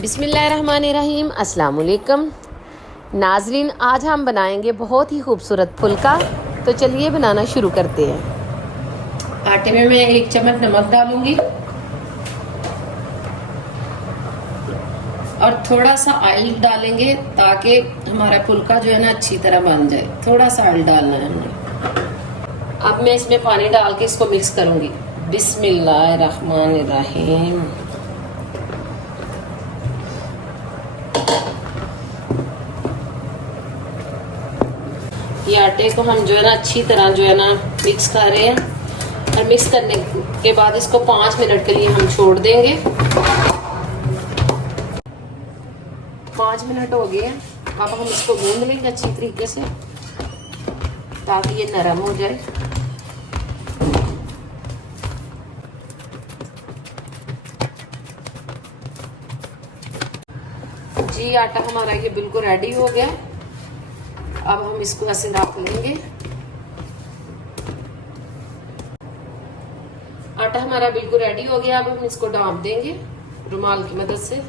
बिस्मिल्लाहिर्रहमानिर्रहीम, अस्सलाम वालेकुम नाज़रीन। आज हम बनाएंगे बहुत ही खूबसूरत फुल्का। तो चलिए बनाना शुरू करते हैं। आटे में मैं 1 चम्मच नमक डालूंगी और थोड़ा सा ऑयल डालेंगे ताकि हमारा फुल्का जो है ना अच्छी तरह बन जाए। थोड़ा सा ऑयल डालना है हमने। अब मैं इसमें पानी डाल के इसको मिक्स करूंगी। बिस्मिल्लाहिर्रहमानिर्रहीम। ये आटे को हम जो है ना अच्छी तरह जो है ना मिक्स कर रहे हैं और मिक्स करने के बाद इसको 5 मिनट के लिए हम छोड़ देंगे। 5 मिनट हो गए हैं। अब हम इसको गूंद लेंगे अच्छी तरीके से ताकि ये नरम हो जाए। जी आटा हमारा ये बिल्कुल रेडी हो गया। अब हम इसको ऐसे रख लेंगे। आटा हमारा बिल्कुल रेडी हो गया। अब हम इसको ढाँप देंगे रुमाल की मदद से।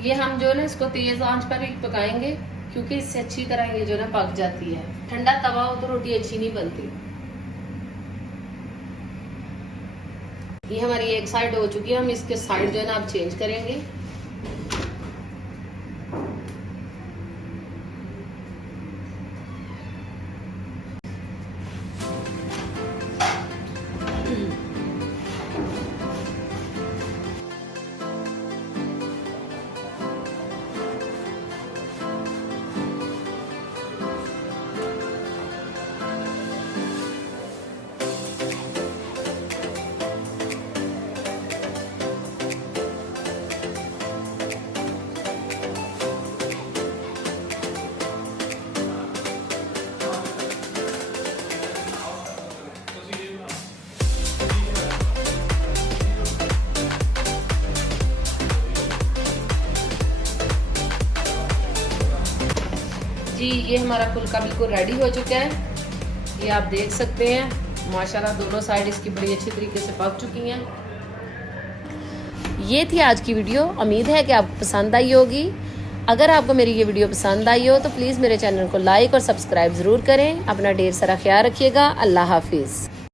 ये हम जो है ना इसको तेज आंच पर ही पकाएंगे क्योंकि इससे अच्छी तरह ये जो है ना पक जाती है। ठंडा तवा हो तो रोटी अच्छी नहीं बनती। ये हमारी एक साइड हो चुकी है। हम इसके साइड जो है ना अब चेंज करेंगे। जी ये हमारा फुल्का बिल्कुल रेडी हो चुका है। ये आप देख सकते हैं माशाल्लाह दोनों साइड इसकी बड़ी अच्छी तरीके से पक चुकी हैं। ये थी आज की वीडियो। उम्मीद है कि आपको पसंद आई होगी। अगर आपको मेरी ये वीडियो पसंद आई हो तो प्लीज़ मेरे चैनल को लाइक और सब्सक्राइब ज़रूर करें। अपना ढेर सारा ख्याल रखिएगा। अल्लाह हाफिज़।